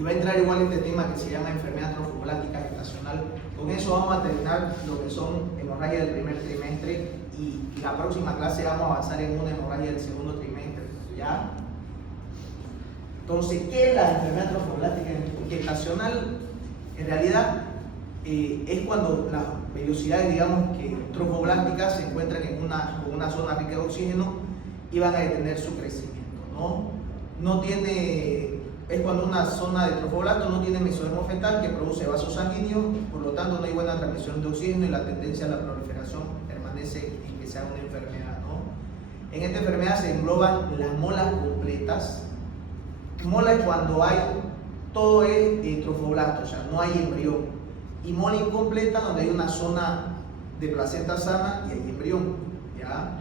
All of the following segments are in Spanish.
y va a entrar igual este tema que se llama enfermedad trofoblástica gestacional. Con eso vamos a terminar lo que son hemorragias del primer trimestre y la próxima clase vamos a avanzar en una hemorragia del segundo trimestre, ¿ya? Entonces, ¿qué es la enfermedad trofoblástica gestacional? En realidad es cuando las velocidades, digamos, que trofoblásticas se encuentran en una zona rica de oxígeno y van a detener su crecimiento, ¿no? Es cuando una zona de trofoblasto no tiene mesodermo fetal que produce vasos sanguíneos, por lo tanto no hay buena transmisión de oxígeno y la tendencia a la proliferación permanece en que sea una enfermedad, ¿no? En esta enfermedad se engloban las molas completas. Mola es cuando todo es trofoblasto, o sea, no hay embrión. Y mola incompleta donde hay una zona de placenta sana y hay embrión, ¿ya?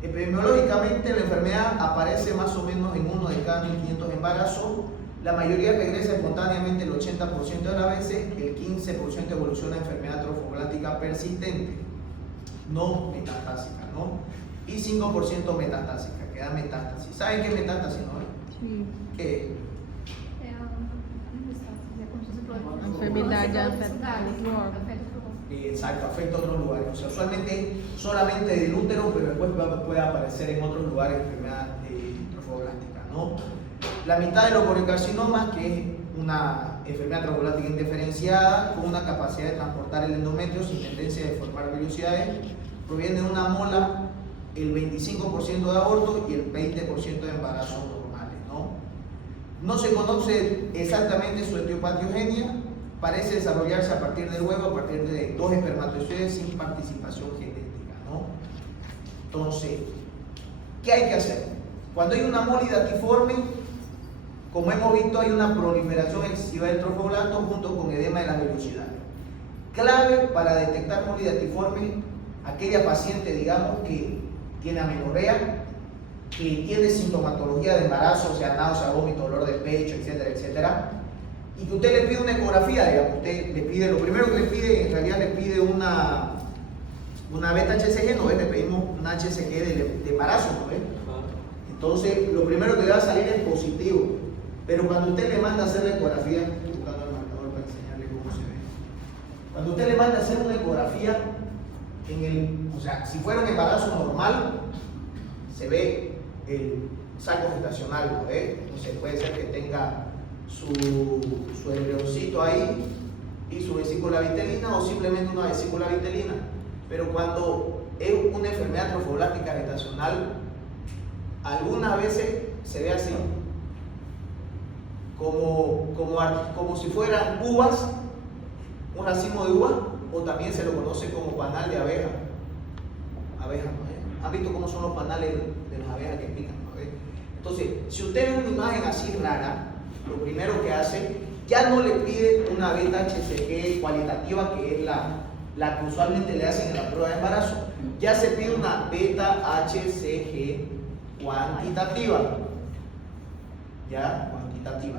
Epidemiológicamente la enfermedad aparece más o menos en 1 de cada 1500 embarazos. La mayoría regresa espontáneamente el 80% de las veces, el 15% evoluciona a enfermedad trofoblástica persistente, no metastásica, ¿no? Y 5% metastásica, que da metástasis. ¿Saben qué es metástasis, no? Sí. ¿Qué? Enfermedad ya Exacto, afecta a otros lugares. O sea, usualmente solamente del útero, pero después puede aparecer en otros lugares enfermedad trofoblástica, ¿no? La mitad de los coriocarcinomas, que es una enfermedad trofoblástica indiferenciada con una capacidad de transportar el endometrio sin tendencia de formar vellosidades, proviene de una mola, el 25% de aborto y el 20% de embarazos normales, ¿no? No se conoce exactamente su etiopatiogenia, parece desarrollarse a partir del huevo, a partir de 2 espermatozoides sin participación genética, ¿no? Entonces, ¿qué hay que hacer? Cuando hay una molidatiforme, como hemos visto, hay una proliferación excesiva del trofoblasto junto con edema de las velocidades. Clave para detectar molidatiforme, aquella paciente, digamos, que tiene amenorrea, que tiene sintomatología de embarazo, o sea, náusea, vómito, dolor de pecho, etcétera, etcétera, y que usted le pide una ecografía, digamos, usted le pide, lo primero que le pide, en realidad le pide una beta-HCG, ¿no ves? Le pedimos una HCG de embarazo, ¿no ves? Entonces, lo primero que le va a salir es positivo, pero cuando usted le manda a hacer la ecografía, estoy buscando el marcador para enseñarle cómo se ve. Cuando usted le manda a hacer una ecografía, o sea, si fuera un embarazo normal, se ve el saco gestacional, ¿no ves? Entonces puede ser que tenga su embrioncito ahí y su vesícula vitelina o simplemente una vesícula vitelina. Pero cuando es una enfermedad trofoblástica gestacional, algunas veces se ve así, como si fueran uvas, un racimo de uvas, o también se lo conoce como panal de abeja. ¿No? ¿Han visto cómo son los panales de las abejas que pican? ¿No? Entonces, si usted ve una imagen así rara, lo primero que hace, ya no le pide una beta-HCG cualitativa, que es la que usualmente le hacen en la prueba de embarazo, ya se pide una beta-HCG cuantitativa. ¿Ya? Cuantitativa.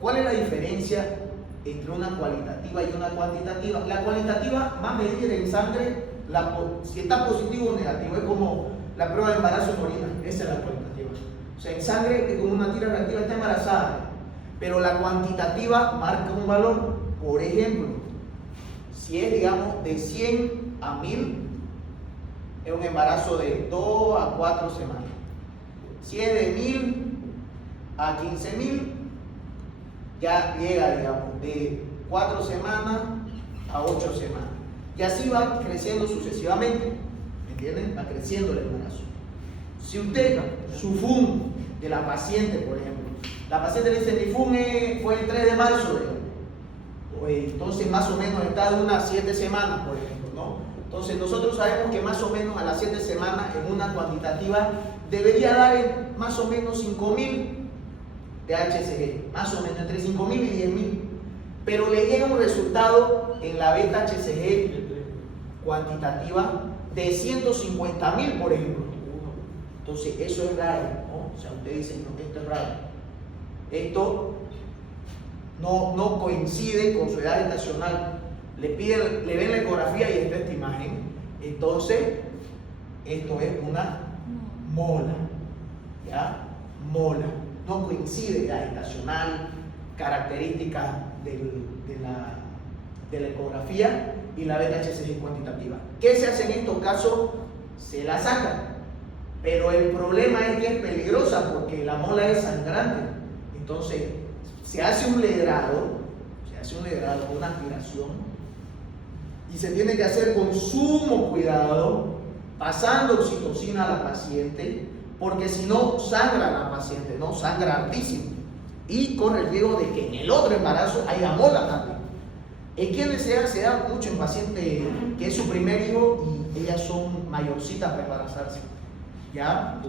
¿Cuál es la diferencia entre una cualitativa y una cuantitativa? La cualitativa va a medir en sangre si está positivo o negativo, es como la prueba de embarazo en orina, esa es la cualitativa. O sea, en sangre, como una tira reactiva está embarazada, pero la cuantitativa marca un valor. Por ejemplo, si es, digamos, de 100 a 1000, es un embarazo de 2 a 4 semanas. Si es de 1000 a 15000, ya llega, digamos, de 4 semanas a 8 semanas. Y así va creciendo sucesivamente, ¿entienden? Va creciendo el embarazo. Si usted, su FUN de la paciente, por ejemplo, la paciente le dice, mi FUN fue el 3 de marzo, entonces más o menos está de unas 7 semanas, por ejemplo, ¿no? Entonces nosotros sabemos que más o menos a las 7 semanas en una cuantitativa debería dar más o menos 5000 de HCG, más o menos entre 5000 y 10000, pero le llega un resultado en la beta HCG cuantitativa de 150.000, por ejemplo. Entonces eso es raro, ¿no? O sea, usted dice, no, esto es raro, esto no coincide con su edad gestacional. Le ven la ecografía y está esta imagen, entonces esto es una mola, ¿ya? Mola. No coincide edad gestacional, características de la ecografía y la beta-HCG cuantitativa. ¿Qué se hace en estos casos? Se la saca, pero el problema es que es peligrosa porque la mola es sangrante. Entonces se hace un legrado, una aspiración, y se tiene que hacer con sumo cuidado, pasando oxitocina a la paciente, porque si no sangra la paciente, no sangra hartísimo, y corre el riesgo de que en el otro embarazo haya mola también. ¿En quiénes se da mucho en pacientes que es su primer hijo y ellas son mayorcitas para embarazarse? ¿Ya?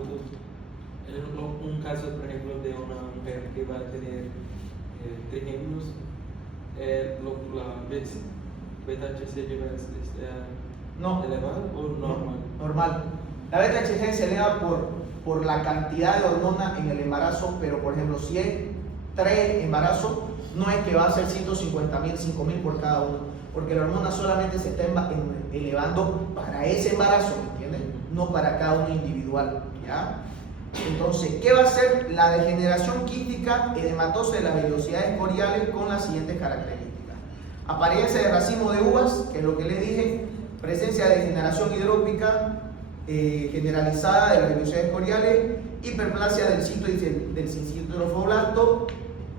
En un caso, por ejemplo, de una mujer que va a tener trigémenos, la beta-HCG No. elevada o normal? Normal. La beta-HCG se eleva por la cantidad de hormona en el embarazo, pero por ejemplo, si es 3 embarazos, no es que va a ser 150.000, 5.000 por cada uno, porque la hormona solamente se está elevando para ese embarazo, ¿entiendes? No para cada uno individual, ¿ya? Entonces, ¿qué va a ser la degeneración quística edematosa de las vellosidades coriales con las siguientes características? Apariencia de racimo de uvas, que es lo que les dije, presencia de degeneración hidrópica generalizada de las vellosidades coriales, hiperplasia del cito y del sincito trofoblasto.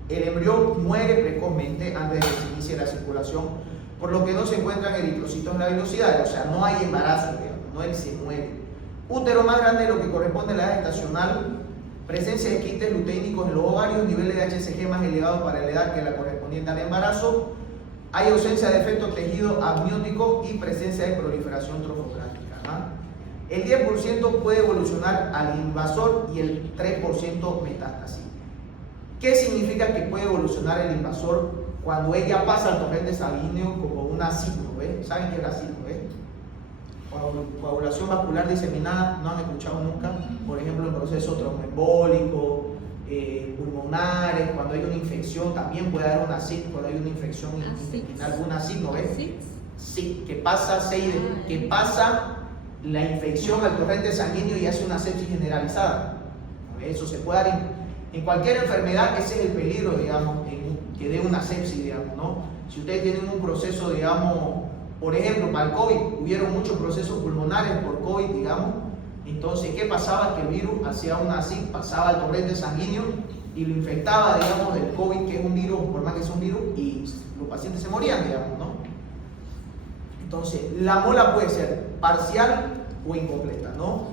El embrión muere precozmente antes de que se inicie la circulación, por lo que no se encuentran eritrocitos en la velocidad, o sea, no hay embarazo, digamos, no él se muere. Útero más grande de lo que corresponde a la edad gestacional, presencia de quistes luteínicos en los ovarios, niveles de HCG más elevados para la edad que la correspondiente al embarazo, hay ausencia de efecto tejido amniótico y presencia de proliferación trofoblástica. El 10% puede evolucionar al invasor y el 3% metástasis. ¿Qué significa que puede evolucionar el invasor cuando ella pasa al torrente sanguíneo como una signo? ¿Saben qué es la signo? Coagulación vascular diseminada, no han escuchado nunca, por ejemplo, en procesos tromboembólicos, pulmonares, cuando hay una infección, también puede haber una SIC, cuando hay una infección intestinal, una signo, Sí, que pasa la infección al torrente sanguíneo y hace una sepsis generalizada. Eso se puede dar en cualquier enfermedad. Ese es el peligro, digamos, que dé una sepsis, digamos, ¿no? Si ustedes tienen un proceso, digamos, por ejemplo, para el COVID, hubieron muchos procesos pulmonares por COVID, digamos, entonces, ¿qué pasaba? Que el virus hacía una SIC, pasaba al torrente sanguíneo y lo infectaba, digamos, del COVID, que es un virus, por más que sea un virus, y los pacientes se morían, digamos, ¿no? Entonces, la mola puede ser parcial o incompleta, ¿no?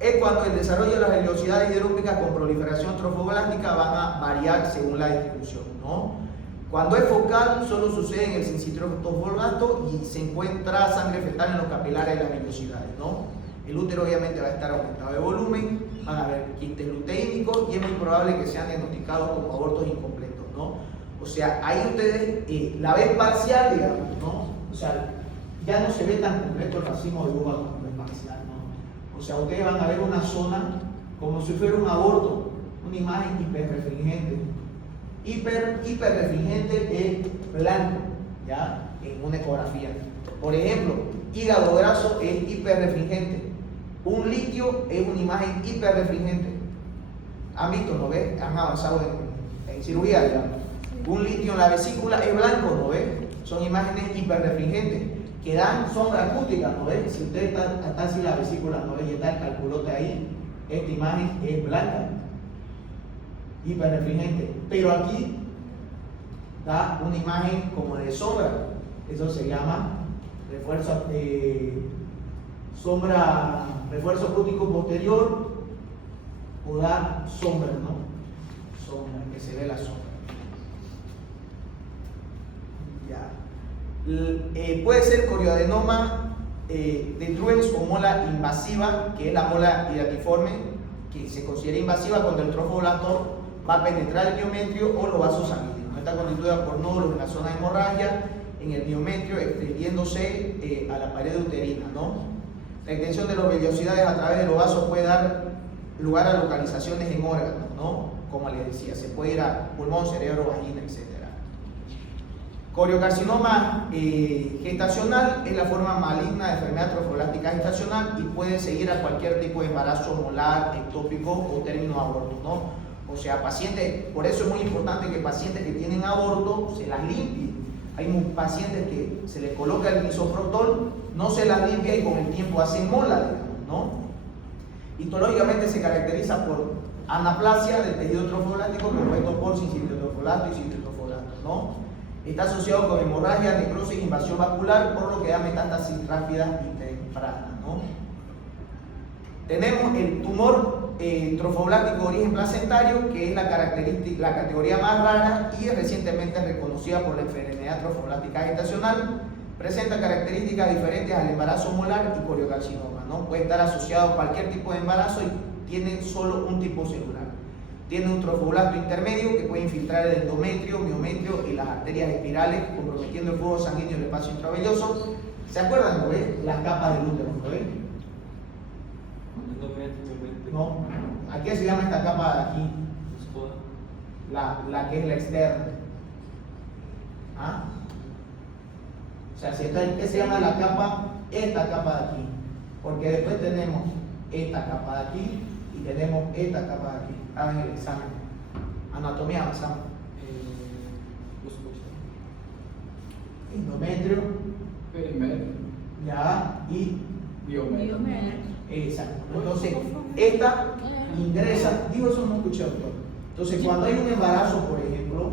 Es cuando el desarrollo de las vellosidades hidrópicas con proliferación trofoblástica van a variar según la distribución, ¿no? Cuando es focal, solo sucede en el sincitrio trofoblasto y se encuentra sangre fetal en los capilares de las vellosidades, ¿no? El útero obviamente va a estar aumentado de volumen, van a haber quistes luteínicos y es muy probable que sean diagnosticados como abortos incompletos, ¿no? O sea, ahí ustedes la ven parcial, digamos, ¿no? O sea, ya no se ve tan completo el racimo de uva como es parcial, ¿no? O sea, ustedes van a ver una zona como si fuera un aborto, una imagen hiperrefringente. Hiperrefringente es blanco, ¿ya? En una ecografía. Por ejemplo, hígado graso es hiperrefringente. Un litio es una imagen hiperrefringente. ¿Han visto, no ves? Han avanzado en cirugía, digamos. Un litio en la vesícula es blanco, ¿no ves? Son imágenes hiperrefringentes que dan sombra acústica, ¿no ves? Si usted está así la vesícula, ¿no ves? Y está el calculote ahí, esta imagen es blanca, hiperrefringente. Pero aquí da una imagen como de sombra. Eso se llama refuerzo refuerzo acústico posterior, o da sombra, ¿no? Sombra, que se ve la sombra. Ya. Puede ser corioadenoma de Druens o mola invasiva, que es la mola hidatiforme, que se considera invasiva cuando el trofoblasto va a penetrar el miometrio o los vasos sanguíneos. Está constituida por nódulos en la zona de hemorragia, en el miometrio, extendiéndose a la pared uterina, ¿no? La extensión de las vellosidades a través de los vasos puede dar lugar a localizaciones en órganos, ¿no? Como les decía, se puede ir a pulmón, cerebro, vagina, etc. Coriocarcinoma gestacional es la forma maligna de enfermedad trofoblástica gestacional y puede seguir a cualquier tipo de embarazo molar, ectópico o término aborto, ¿no? O sea, pacientes, por eso es muy importante que pacientes que tienen aborto se las limpien. Hay pacientes que se les coloca el misoprostol, no se las limpia y con el tiempo hacen mola, digamos, ¿no? Histológicamente se caracteriza por anaplasia del tejido trofoblástico compuesto por cincitotrofolato y citrofolato, ¿no? Está asociado con hemorragia, necrosis, invasión vascular, por lo que da metástasis rápida y temprana, ¿no? Tenemos el tumor trofoblástico de origen placentario, que es la categoría más rara y es recientemente reconocida por la enfermedad trofoblática gestacional. Presenta características diferentes al embarazo molar y coriocarcinoma, ¿no? Puede estar asociado a cualquier tipo de embarazo y tiene solo un tipo celular. Tiene un trofoblasto intermedio que puede infiltrar el endometrio, miometrio y las arterias espirales, comprometiendo el flujo sanguíneo del espacio intravelloso. ¿Se acuerdan, no ves? Las capas del útero, ¿no ves? No, ¿a qué se llama esta capa de aquí? La que es la externa. ¿Ah? O sea, ¿qué se llama la capa? Esta capa de aquí. Porque después tenemos esta capa de aquí y tenemos esta capa de aquí. Hagan el examen. Anatomía avanzada. Endometrio. Perimetrio. Ya. Y Biometrio. exacto. Entonces, esta ingresa, digo eso no escuché, doctor. Entonces, cuando hay un embarazo, por ejemplo,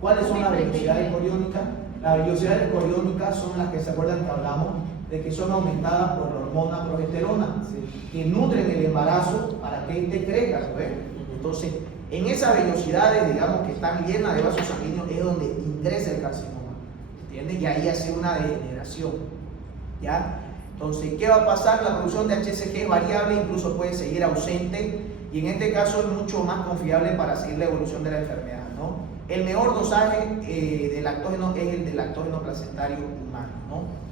¿cuáles son las velocidades coriónicas? Las velocidades coriónicas son las que se acuerdan que hablamos de que son aumentadas por la hormona progesterona, que nutren el embarazo para que éste crezca, ¿ves? Entonces, en esas velocidades, digamos, que están llenas de vasos sanguíneos, es donde ingresa el carcinoma, ¿entiendes? Y ahí hace una degeneración, ¿ya? Entonces, ¿qué va a pasar? La producción de HCG es variable, incluso puede seguir ausente, y en este caso es mucho más confiable para seguir la evolución de la enfermedad, ¿no? El mejor dosaje de lactógeno es el de lactógeno placentario humano, ¿no?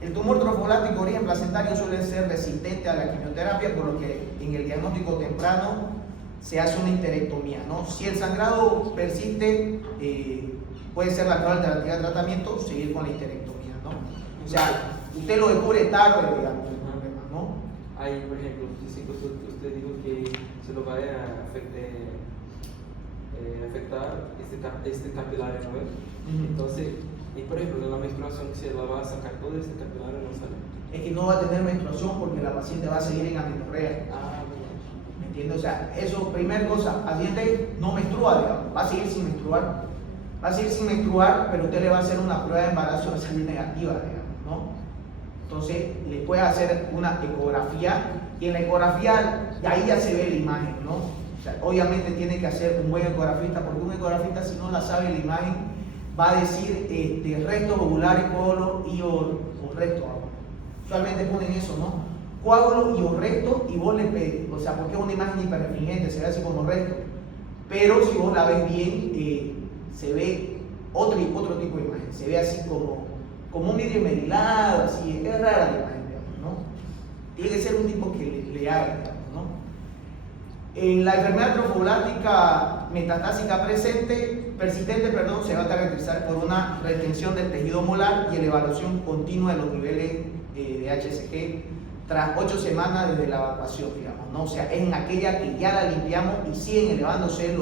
El tumor trofoblástico de origen placentario suele ser resistente a la quimioterapia, por lo que en el diagnóstico temprano se hace una histerectomía, ¿no? Si el sangrado persiste, puede ser la mejor alternativa de tratamiento, seguir con la histerectomía, ¿no? O sea, usted lo descubre tarde, digamos, el problema, ¿no? Hay, por ejemplo, usted dijo que se lo va a afectar este capilar, ¿no ves? Entonces, y por ejemplo, en la menstruación, si la va a sacar todo ese capilar, no sale. Es que no va a tener menstruación porque la paciente va a seguir en amenorrea. ¿Me entiendes? O sea, eso, primera cosa, paciente no menstrua, digamos, va a seguir sin menstruar. Va a seguir sin menstruar, pero usted le va a hacer una prueba de embarazo de salud negativa, digamos, ¿no? Entonces, le puede hacer una ecografía y en la ecografía, ahí ya se ve la imagen, ¿no? O sea, obviamente tiene que hacer un buen ecografista, porque un ecografista, si no la sabe la imagen, va a decir restos ovulares, coágulos y o recto. Usualmente ponen eso, ¿no? Coágulos y o recto, y vos le pedís, o sea, porque es una imagen hiperrefringente, se ve así como recto. Pero si vos la ves bien, se ve otro tipo de imagen, se ve así como un vidrio merilado, así, es rara la imagen, digamos, ¿no? Tiene que ser un tipo que le haga, digamos, ¿no? En la enfermedad trofoblática metastásica persistente, se va a caracterizar por una retención del tejido molar y elevación continua de los niveles de HCG tras 8 semanas desde la evacuación, digamos, ¿no? O sea, es en aquella que ya la limpiamos y siguen elevándose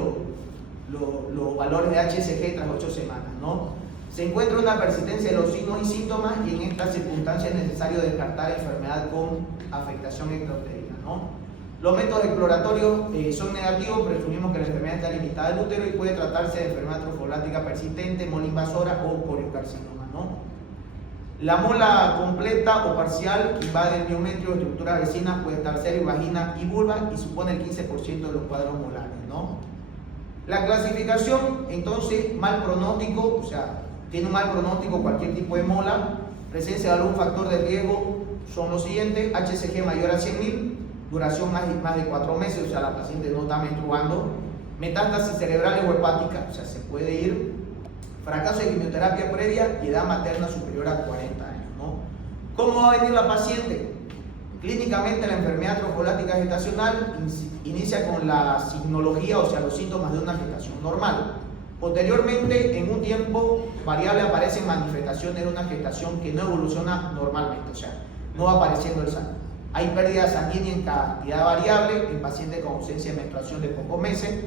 los valores de HCG tras 8 semanas, ¿no? Se encuentra una persistencia de los signos y síntomas y en estas circunstancias es necesario descartar enfermedad con afectación extrauterina, ¿no? Los métodos exploratorios son negativos, presumimos que la enfermedad está limitada al útero y puede tratarse de enfermedad trofoblática persistente, mola invasora o coriocarcinoma, ¿no? La mola completa o parcial que invade el miometrio o estructuras vecinas puede estar cervix, vagina y vulva y supone el 15% de los cuadros molares, ¿no? La clasificación, entonces, mal pronóstico, o sea, tiene un mal pronóstico cualquier tipo de mola, presencia de algún factor de riesgo son los siguientes: HCG mayor a 100.000, duración más de 4 meses, o sea, la paciente no está menstruando, metástasis cerebrales o hepáticas, o sea, se puede ir, fracaso de quimioterapia previa y edad materna superior a 40 años, ¿no? ¿Cómo va a venir la paciente? Clínicamente, la enfermedad trofoblática gestacional inicia con la signología, o sea, los síntomas de una gestación normal. Posteriormente, en un tiempo variable, aparecen manifestaciones de una gestación que no evoluciona normalmente, o sea, no va apareciendo el sangue. Hay pérdida sanguínea en cantidad variable en pacientes con ausencia de menstruación de pocos meses.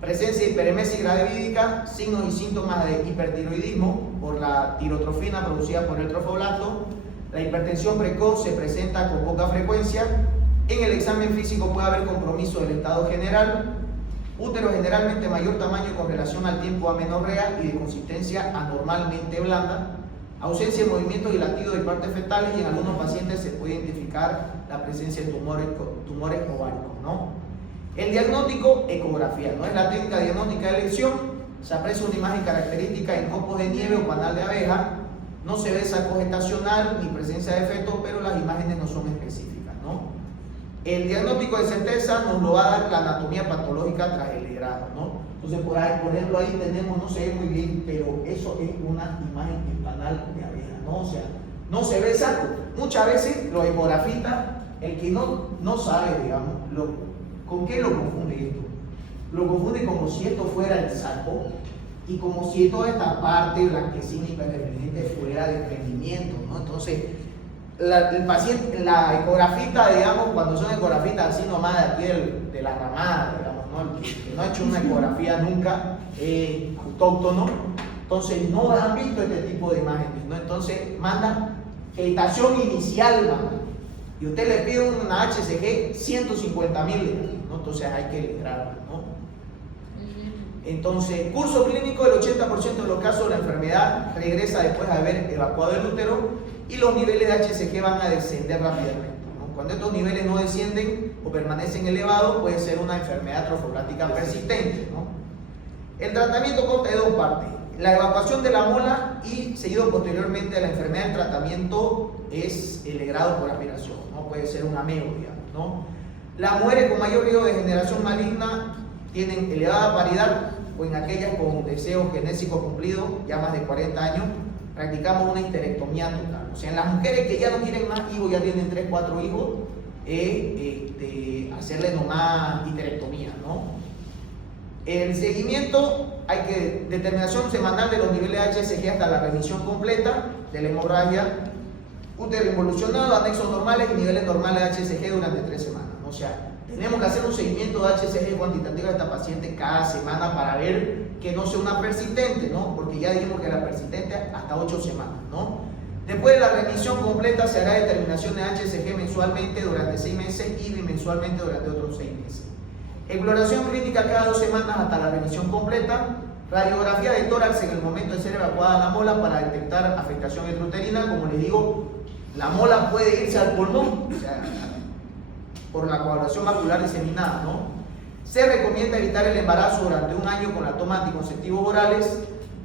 Presencia de hiperemesis gravídica, signos y síntomas de hipertiroidismo por la tirotrofina producida por el trofoblasto. La hipertensión precoz se presenta con poca frecuencia. En el examen físico puede haber compromiso del estado general. Útero generalmente mayor tamaño con relación al tiempo amenorrea y de consistencia anormalmente blanda. Ausencia de movimientos y latidos de partes fetales, y en algunos pacientes se puede identificar la presencia de tumores ováricos, ¿no? El diagnóstico, ecografía, no es la técnica diagnóstica de elección. Se aprecia una imagen característica en copos de nieve o panal de abeja. No se ve saco gestacional ni presencia de feto, pero las imágenes no son específicas, ¿no? El diagnóstico de certeza nos lo va a dar la anatomía patológica tras el hidrado, ¿no? Entonces, por ejemplo, ahí tenemos, no se ve muy bien, pero eso es una imagen en panal de abeja, ¿no? O sea, no se ve saco. Muchas veces los ecografistas, el que no sabe, digamos, ¿con qué lo confunde esto? Lo confunde como si esto fuera el saco y como si toda esta parte blanquecina y hiperreminente fuera de prendimiento, ¿no? Entonces, el paciente, la ecografista, digamos, cuando son ecografistas así nomás de aquí de la ramada, digamos, ¿no? El que no ha hecho una ecografía nunca, autóctono, entonces no han visto este tipo de imágenes, ¿no? Entonces manda gestación inicial, ¿no? Y usted le pide una HCG 150.000, ¿no? Entonces hay que librarla, ¿no? Entonces, curso clínico, el 80% de los casos la enfermedad regresa después de haber evacuado el útero y los niveles de HCG van a descender rápidamente, ¿no? Cuando estos niveles no descienden o permanecen elevados, puede ser una enfermedad trofoblática persistente, ¿no? El tratamiento consta de dos partes: la evacuación de la mola y seguido posteriormente a la enfermedad. El tratamiento es el legrado por aspiración, ¿no? Puede ser un ameo, digamos, ¿no? Las mujeres con mayor riesgo de generación maligna tienen elevada paridad, o en aquellas con deseo genésico cumplido, ya más de 40 años, practicamos una histerectomía total. O sea, en las mujeres que ya no quieren más hijos, ya tienen 3, 4 hijos, hacerle nomás histerectomía, ¿no? El seguimiento, hay que determinación semanal de los niveles de HCG hasta la remisión completa de la hemorragia, útero involucionado, anexos normales y niveles normales de HCG durante 3 semanas. O sea, tenemos que hacer un seguimiento de HCG cuantitativo de esta paciente cada semana para ver que no sea una persistente, ¿no? Porque ya dijimos que la persistente hasta 8 semanas, ¿no? Después de la remisión completa se hará determinación de HCG mensualmente durante 6 meses y bimensualmente durante otros 6 meses. Exploración clínica cada 2 semanas hasta la remisión completa. Radiografía de tórax en el momento de ser evacuada la mola para detectar afectación intrauterina. Como les digo, la mola puede irse al pulmón, o sea, por la coagulación macular diseminada, ¿no? Se recomienda evitar el embarazo durante 1 año con la toma de anticonceptivos orales,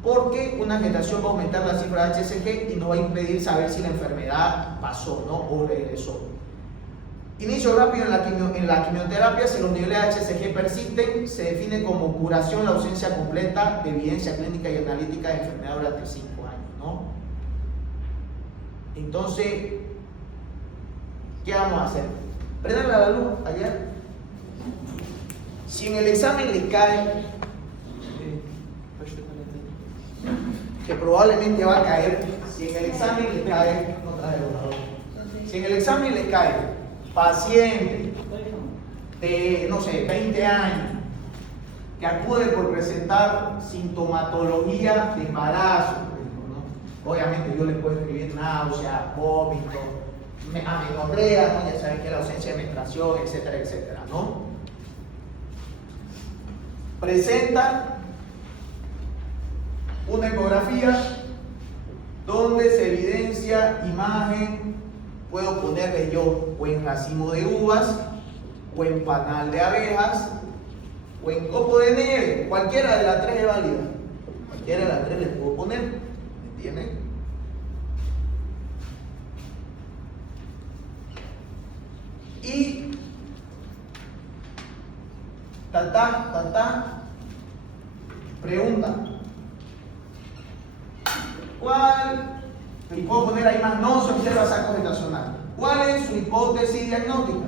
porque una gestación va a aumentar la cifra de HCG y nos va a impedir saber si la enfermedad pasó, ¿no? O regresó. Inicio rápido en la quimioterapia. Si los niveles de HCG persisten, se define como curación la ausencia completa de evidencia clínica y analítica de enfermedad durante 5 años, ¿no? Entonces, ¿qué vamos a hacer? Prendan la luz allá. Si en el examen le cae, que probablemente va a caer, si en el examen le cae, no traje el ordenador. Si en el examen le cae paciente de, no sé, 20 años, que acude por presentar sintomatología de embarazo, ¿no? Obviamente yo le puedo escribir náusea, vómito, amenorrea, ¿no? Ya saben que la ausencia de menstruación, etcétera, etcétera, ¿no? Presenta una ecografía donde se evidencia imagen, puedo ponerle yo o en racimo de uvas, o en panal de abejas, o en copo de nieve. Cualquiera de las 3 es válida. Cualquiera de las 3 le puedo poner, ¿me entienden? Y pregunta, ¿cuál? Y puedo poner ahí más, no se observa saco gestacional. ¿Cuál es su hipótesis diagnóstica?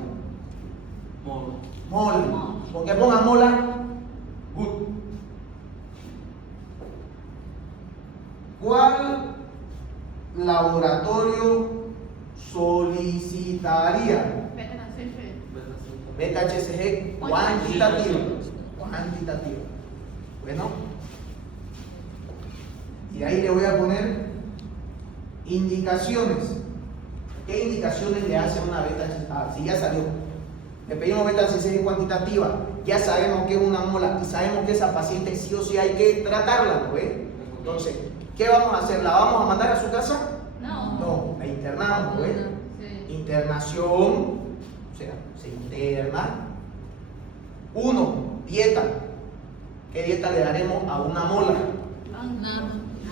Mola. ¿Por qué ponga mola? Good. ¿Cuál laboratorio solicitaría? Beta HCG cuantitativo. Bueno, y ahí le voy a poner indicaciones. ¿Qué indicaciones le hace una beta HCG? Si ya salió, le pedimos beta HCG cuantitativa, ya sabemos que es una mola y sabemos que esa paciente sí o sí hay que tratarla, ¿no ve? Entonces, ¿qué vamos a hacer? ¿La vamos a mandar a su casa? No, la internamos, ¿no ve? Sí. Internación, o sea, se interna. 1, dieta. ¿Qué dieta le daremos a una mola?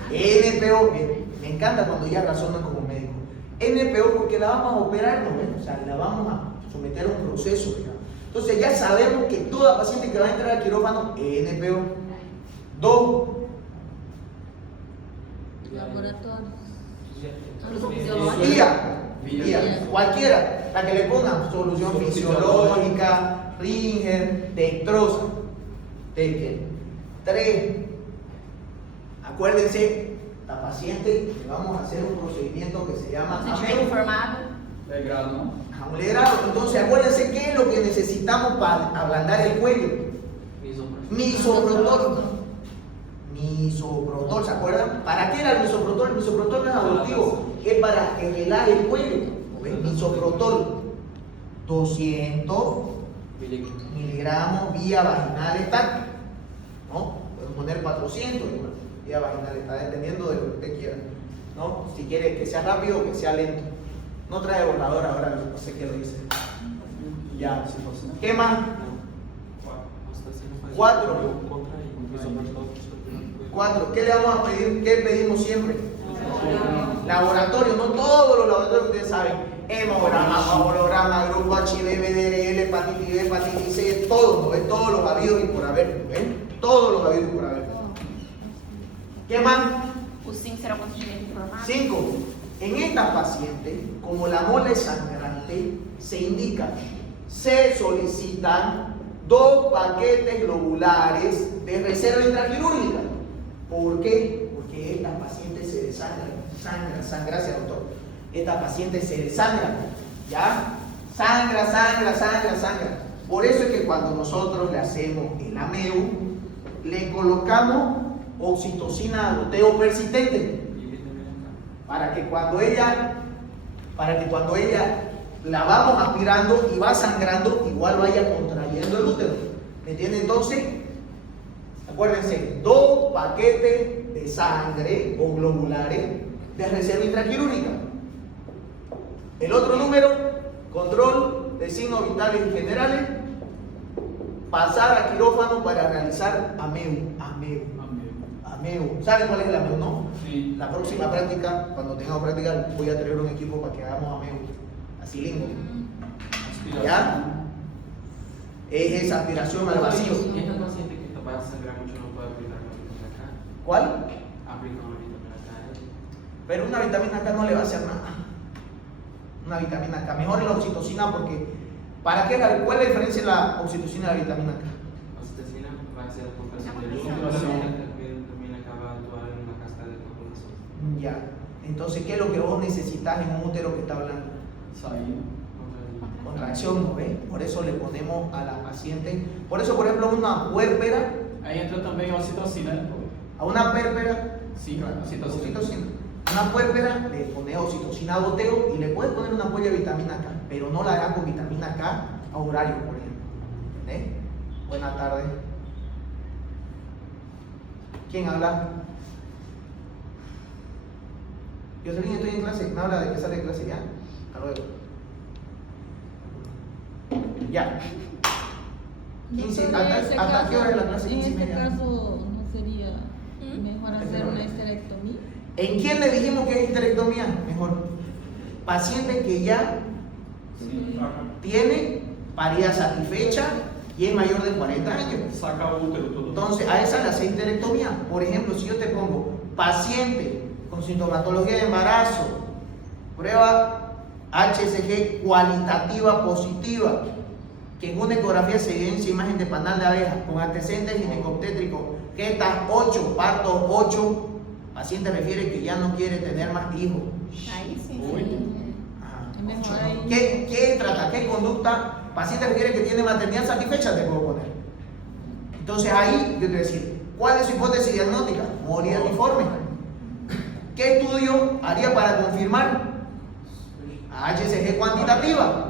NPO, bien, me encanta cuando ya razonan como médico. NPO porque la vamos a operar, ¿no ven? O sea, la vamos a someter a un proceso, ¿ya? Entonces ya sabemos que toda paciente que va a entrar al quirófano, NPO. 2, vía, cualquiera, la que le pongan, solución fisiológica, Ringer, dextrosa. 3, acuérdense, la paciente le vamos a hacer un procedimiento que se llama Legrado. legrado. Entonces acuérdense qué es lo que necesitamos para ablandar el cuello. Misoprostol, ¿se acuerdan? ¿Para qué era el misoprostol? El misoprostol no es abortivo, es para envelar el cuello. Misoprostol 200 miligramos vía vaginal estática, ¿no? Podemos poner 400 vía vaginal estática, dependiendo de lo que usted quiera, ¿no? Si quiere que sea rápido o que sea lento. No trae borrador ahora, no sé qué lo dice. Ya, ¿qué más? 4. 4. ¿Qué le vamos a pedir? ¿Qué pedimos siempre? Laboratorio, no todos los laboratorios ustedes saben. Hemograma, favorograma, grupo HIV, BDRL, hepatitis B, hepatitis C, todos, ¿no? Todos los habidos y por haber, ¿ven? Todos los habidos y por haber. ¿Qué más? 5. En esta paciente, como la mola es sangrante, se indica, se solicitan 2 paquetes globulares de reserva intraquirúrgica. ¿Por qué? Porque esta paciente se desangra, gracias doctor. Esta paciente se desangra, ¿ya? Sangra. Por eso es que cuando nosotros le hacemos el AMEU, le colocamos oxitocina goteo persistente. Para que cuando ella la vamos aspirando y va sangrando, igual vaya contrayendo el útero. ¿Me entienden? Entonces, acuérdense, 2 paquetes de sangre o globulares de reserva intraquirúrgica. El otro número, control de signos vitales y generales, pasar a quirófano para realizar AMEU. ¿Saben cuál es el AMEU, no? Sí. La próxima práctica, cuando tengamos práctica, voy a traer un equipo para que hagamos AMEU. Así lingo. ¿Ya? Es esa aspiración al vacío. ¿Y esta paciente que va a sangrar mucho no puede aplicar una vitamina K? ¿Cuál? Aplica una vitamina K. Pero una vitamina K no le va a hacer nada. Una vitamina K. Mejor es la oxitocina porque ¿cuál es la diferencia de la oxitocina y la vitamina K? La oxitocina va a hacer la compresión del útero, la vitamina K va a actuar en una cascada de vacunación. Ya. Entonces, ¿qué es lo que vos necesitas en un útero que está hablando? Contracción, ¿no ves? Por eso le ponemos a la paciente. Por eso, por ejemplo, una puérpera. Ahí entra también oxitocina. A una puérpera. Sí, claro, oxitocina. Una puérpera le pone oxitocina goteo y le puedes poner una ampolla de vitamina K, pero no la hagas con vitamina K a horario, por ejemplo. Buenas tardes. ¿Quién habla? Jocelyn, estoy en clase. Me habla de que sale de clase ya. Hasta luego. Ya. 15, ¿hasta qué hora es la clase? 15 y En este media. caso, ¿no sería mejor hacer una histerectomía? ¿En quién le dijimos que es histerectomía? Mejor. Paciente que ya tiene paridad satisfecha y es mayor de 40 años. Saca útero todo. Entonces, a esa le hace histerectomía. Por ejemplo, si yo te pongo paciente con sintomatología de embarazo, prueba HCG cualitativa positiva, que en una ecografía se evidencia imagen de panal de abeja con antecedentes ginecobstétricos, ketas 8, parto 8, paciente refiere que ya no quiere tener más hijos. Ahí sí. Ajá. Es mejor ahí. ¿Qué trata? ¿Qué conducta? Paciente refiere que tiene maternidad satisfecha, te puedo poner. Entonces ahí yo te voy a decir, ¿Cuál es su hipótesis diagnóstica? Poliartriforme. ¿Qué estudio haría para confirmar? HCG cuantitativa.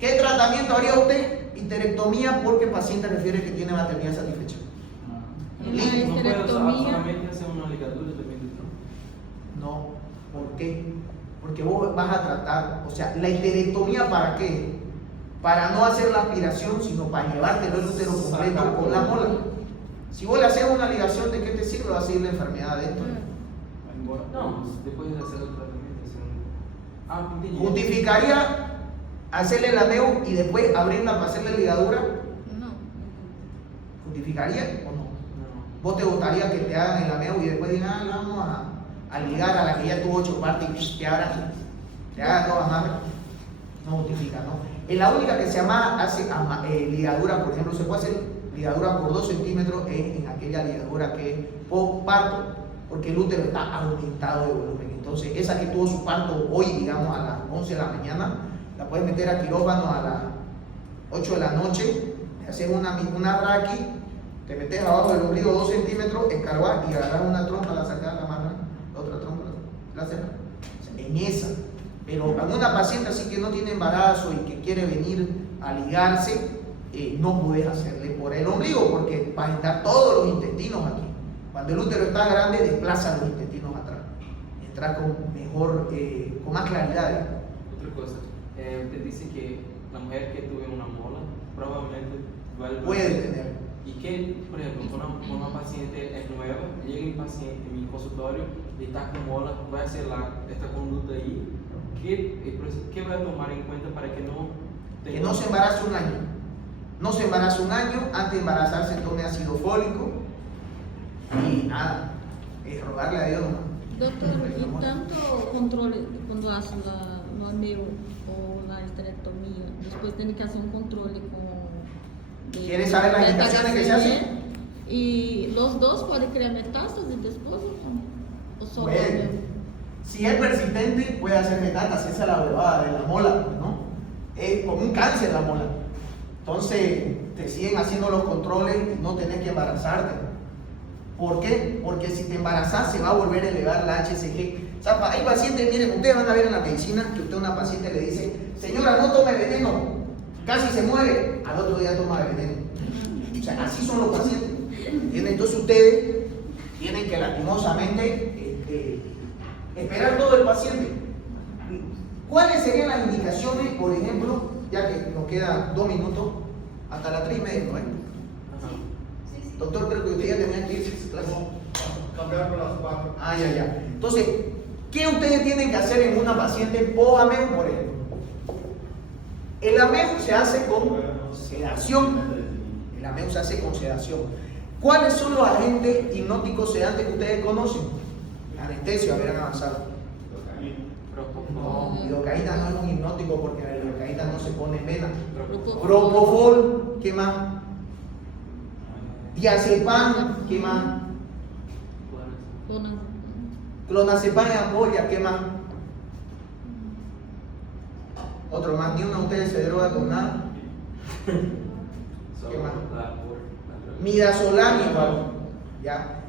¿Qué tratamiento haría usted? Histerectomía, porque el paciente refiere que tiene maternidad satisfecha. La No puedo histerectomía. solamente hacer una ligadura también de tronco. No, ¿por qué? Porque vos vas a tratar, o sea, la histerectomía, ¿para qué? Para no hacer la aspiración, sino para llevarte el útero completo con la mola. Si vos le haces una ligación, ¿de qué te sirve? Va a seguir la enfermedad adentro. No, después de hacer el tratamiento. Entendi. ¿Justificaría hacerle el lameo y después abrirla para hacerle ligadura? No. ¿Justificaría o no? No. ¿Vos te gustaría que te hagan el lameo y después digan, ah, vamos a ligar a la que ya tuvo 8 partes y te hagan todas madres? No justifica, ¿no? En la única que se llama hace ligadura, por ejemplo, se puede hacer ligadura por 2 centímetros en aquella ligadura que es postparto, porque el útero está aumentado de volumen. Entonces, esa que tuvo su parto hoy, digamos, a las 11 de la mañana, la puedes meter a quirófano a las 8 de la noche, hacer una raqui, te metes abajo del ombligo 2 centímetros, escarbar y agarrar una trompa, la sacas, la amarras, la otra trompa, la cerras. O sea, en esa. Pero a una paciente así que no tiene embarazo y que quiere venir a ligarse, no puedes hacerle por el ombligo, porque van a estar todos los intestinos aquí. Cuando el útero está grande, desplaza los intestinos atrás. Entra con mejor, con más claridad. Otra cosa, usted dice que la mujer que tuvo una mola probablemente Puede tener. Y que, por ejemplo, cuando una paciente es nueva, llega el paciente en mi consultorio y está con mola, voy a hacer esta conducta ahí. ¿Qué voy a tomar en cuenta para que no Que no se embarace un año. No se embarace un año, antes de embarazarse tome ácido fólico y nada, es rogarle a Dios nomás. Doctor, y tanto control cuando hace la lameo o la histerectomía, después tiene que hacer un control con... ¿Quieres saber las indicaciones que se hacen? ¿Y los dos pueden crear metástasis después o solo Bueno, lameo? si es persistente, puede hacer metástasis, esa es la huevada de la mola, ¿no? Es como un cáncer la mola. Entonces, te siguen haciendo los controles y no tenés que embarazarte. ¿Por qué? Porque si te embarazas se va a volver a elevar la HCG. O sea, hay pacientes, miren, ustedes van a ver en la medicina que usted a una paciente le dice, señora, no tome veneno, casi se muere, al otro día toma veneno. O sea, así son los pacientes. ¿Entienden? Entonces ustedes tienen que lastimosamente esperar todo el paciente. ¿Cuáles serían las indicaciones, por ejemplo, ya que nos quedan 2 minutos, hasta las 3:30, ¿no? Doctor, creo que usted ya tenía que irse a clase. Cambiar por las 4. Ah, ya. Entonces, ¿qué ustedes tienen que hacer en una paciente post-ameo, por ejemplo? El ameo se hace con sedación. El ameo se hace con sedación. ¿Cuáles son los agentes hipnóticos sedantes que ustedes conocen? Anestesio, habrán avanzado. No, lidocaína no es un hipnótico porque la lidocaína no se pone en vena. Propofol, ¿qué más? Diazepam, ¿qué más? Clonazepam en ampolla, ¿qué más? Otro más, ni uno de ustedes se droga con nada. ¿Qué más? Midazolam igual, ¿ya?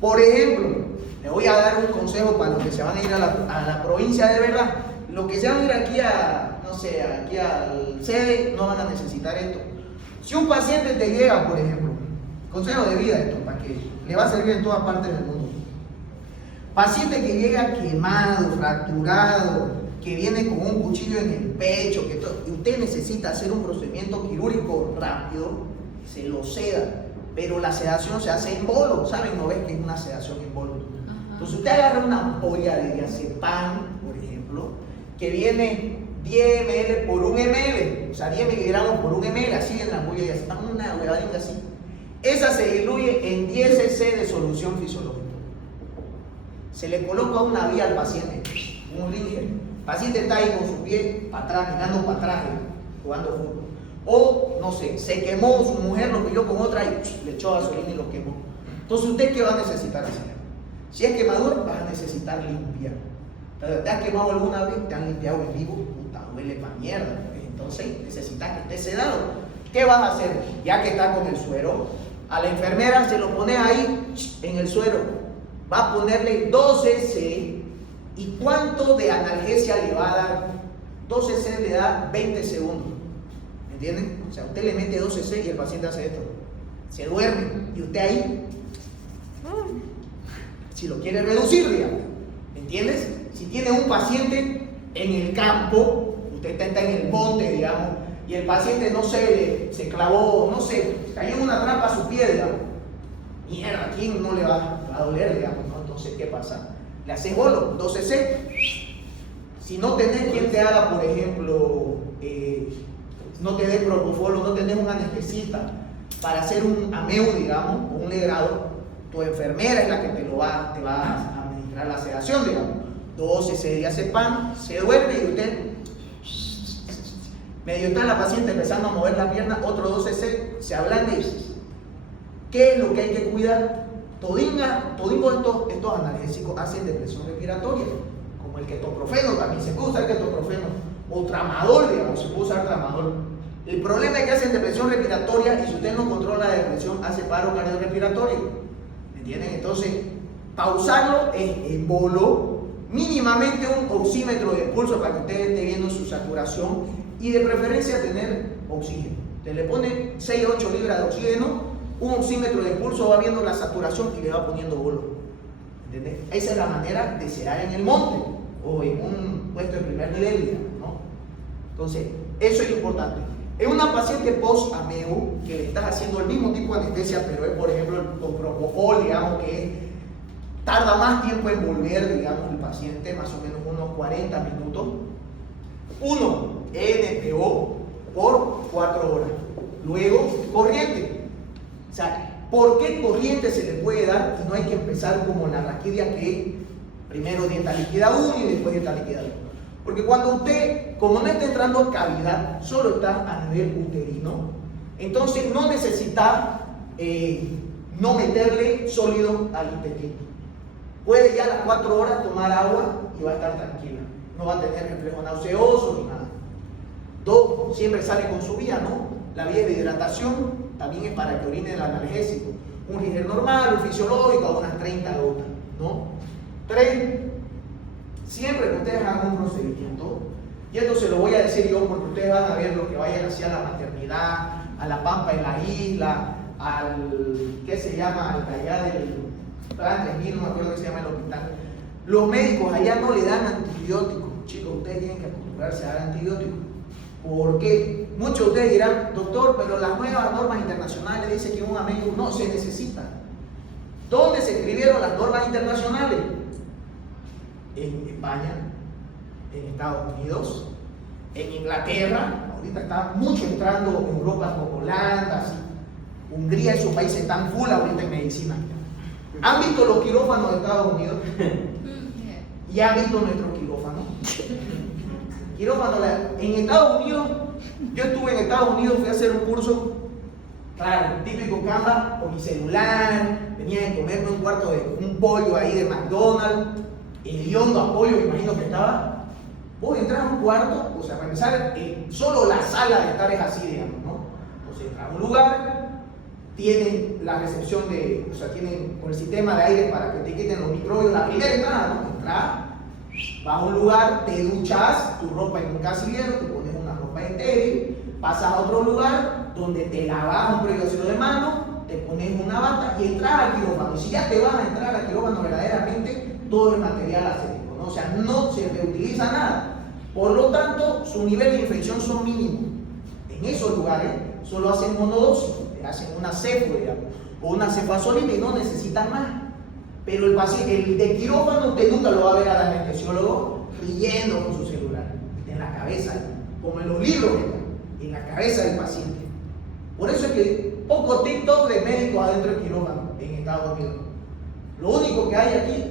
Por ejemplo, le voy a dar un consejo para los que se van a ir a la provincia de verdad. Los que se van a ir aquí aquí al sede, no van a necesitar esto. Si un paciente te llega, por ejemplo, consejo de vida esto, para que le va a servir en todas partes del mundo. Paciente que llega quemado, fracturado, que viene con un cuchillo en el pecho, y usted necesita hacer un procedimiento quirúrgico rápido, se lo seda, pero la sedación se hace en bolo, ¿saben? ¿No ves que es una sedación en bolo? Entonces usted agarra una ampolla de diazepam, por ejemplo, que viene 10 ml por 1 ml, o sea 10 miligramos por 1 ml, así en la ampolla de diazepam, una huevadita así. Esa se diluye en 10 cc de solución fisiológica. Se le coloca una vía al paciente, un ringer. El paciente está ahí con su pie para atrás, mirando para atrás, jugando fútbol. O, no sé, se quemó, su mujer lo pilló con otra y le echó gasolina y lo quemó. Entonces, ¿usted qué va a necesitar hacer? Si es quemadura, vas a necesitar limpiar. ¿Te has quemado alguna vez? ¿Te han limpiado en vivo? Puta, huele para mierda. Entonces, necesitas que esté sedado. ¿Qué vas a hacer? Ya que está con el suero, A la enfermera se lo pone ahí en el suelo. Va a ponerle 12 cc. ¿Y cuánto de analgesia le va a dar? 12 cc le da 20 segundos. ¿Entienden? O sea, usted le mete 12 cc y el paciente hace esto. Se duerme. Y usted ahí, si lo quiere reducir, digamos. ¿Entiendes? Si tiene un paciente en el campo, usted está en el monte, digamos, y el paciente, no sé, se clavó, no sé, cayó en una trampa a su pie, digamos. Mierda, ¿a quién no le va a doler, digamos, ¿no? Entonces, ¿qué pasa? Le haces bolo, 12 cc. Si no tenés quien te haga, por ejemplo, no tenés propofol, no tenés un anestesista para hacer un ameu, digamos, o un legrado, tu enfermera es la que te va a administrar la sedación, digamos. 12 cc de diazepam, se duerme y usted medio está la paciente empezando a mover la pierna, otro 12 cc, se ablanda y dice, ¿qué es lo que hay que cuidar? Todingo estos analgésicos hacen depresión respiratoria, como el ketoprofeno, también se puede usar ketoprofeno, o tramadol, digamos, se puede usar tramadol. El problema es que hacen depresión respiratoria y si usted no controla la depresión, hace paro cardiorrespiratorio. ¿Me entienden? Entonces, pausarlo es en bolo, mínimamente un oxímetro de pulso para que usted esté viendo su saturación y de preferencia tener oxígeno. Usted le pone 6 a 8 libras de oxígeno, un oxímetro de pulso va viendo la saturación y le va poniendo bolo. ¿Entendés? Esa es la manera de sedar en el monte o en un puesto de primer nivel, digamos, ¿no? Entonces, eso es importante. En una paciente post-ameu que le estás haciendo el mismo tipo de anestesia, pero es, por ejemplo, el propofol, digamos, que tarda más tiempo en volver, digamos, el paciente, más o menos unos 40 minutos. 1 NPO por 4 horas. Luego, corriente. O sea, ¿por qué corriente se le puede dar? Y no hay que empezar como la raquidia, que primero dieta líquida 1 y después dieta líquida 2. Porque cuando usted, como no está entrando a cavidad, solo está a nivel uterino, entonces no necesita no meterle sólido al intestino. Puede ya a las 4 horas tomar agua y va a estar tranquila. No va a tener reflejo nauseoso ni nada. 2, siempre sale con su vía, ¿no? La vía de hidratación también es para que orine el analgésico. Un Riger normal, un fisiológico, a unas 30 gotas, ¿no? 3, siempre que ustedes hagan un procedimiento, y esto se lo voy a decir yo porque ustedes van a ver lo que vayan hacia la maternidad, a la Pampa en la isla, ¿qué se llama? Al de allá del Plan 3000, no me acuerdo qué se llama el hospital. Los médicos allá no le dan antibióticos. Chicos, ustedes tienen que acostumbrarse a dar antibióticos. ¿Por qué? Muchos de ustedes dirán, doctor, pero las nuevas normas internacionales dicen que un ameu no se necesita. ¿Dónde se escribieron las normas internacionales? En España, en Estados Unidos, en Inglaterra. Ahorita está mucho entrando en Europa como Holanda, así. Hungría, esos países están full ahorita en medicina. ¿Han visto los quirófanos de Estados Unidos? ¿Y han visto nuestro quirófano? En Estados Unidos, yo estuve en Estados Unidos, fui a hacer un curso, claro, típico Canva, con mi celular, venía de comerme un cuarto de un pollo ahí de McDonald's, hediondo a pollo, me imagino que estaba. Vos entras a un cuarto, o sea, para empezar, solo la sala de estar es así, digamos, ¿no? Entonces entras a un lugar, tienen la recepción o sea, tienen con el sistema de aire para que te quiten los microbios, la primera entrada, ¿no? Entras, vas a un lugar, te duchas, tu ropa en un casillero, te pones una ropa estéril, pasas a otro lugar donde te lavas un precaución de mano, te pones una bata y entras al quirófano. Y si ya te vas a entrar al quirófano verdaderamente, todo el material aséptico, ¿no? O sea, no se reutiliza nada. Por lo tanto, su nivel de infección son mínimos. En esos lugares solo hacen monodosis, hacen una cepo, digamos, o una cefazolina y no necesitan más. Pero el paciente, el de quirófano, usted nunca lo va a ver al anestesiólogo riendo con su celular, en la cabeza, como en los libros, en la cabeza del paciente. Por eso es que poco TikTok de médicos adentro del quirófano en Estados Unidos. Lo único que hay aquí